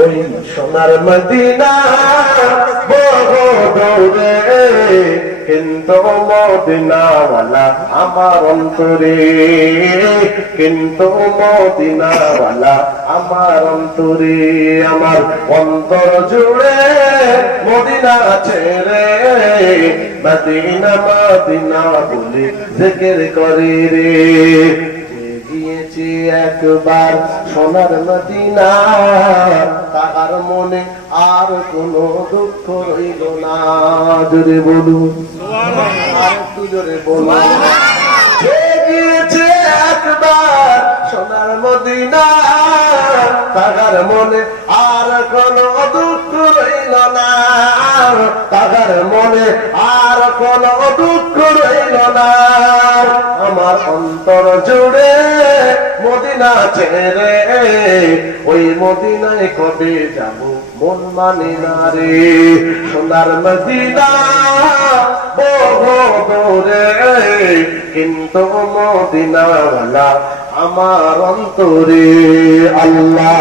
ওই সোনার মদিনা কিন্তু মদিনাওয়ালা আমার অন্তরে, কিন্তু মদিনাওয়ালা আমার অন্তরে। আমার অন্তর জুড়ে মদিনা ছেড়ে, মদিনা মদিনা বলে জিকির করি রে। গিয়েছি একবার সোনার মদিনা আর কোনো দুঃখ রইল না। জোরে বলুন। আর একটু জোরে বলুন। গিয়েছে একবার সোনার মদিনা? তাহার মনে আর কোনো দুঃখ রইল না। তাহার মনে আর কোনো দুঃখ রইল না। আমার অন্তর জুড়ে মদিনা ছেড়ে, ওই মদিনায় কবে যাব মন মানে না রে? সোনার মদিনা বহু দূরে, কিন্তু মদিনাওয়ালা আমার অন্তরে আল্লাহ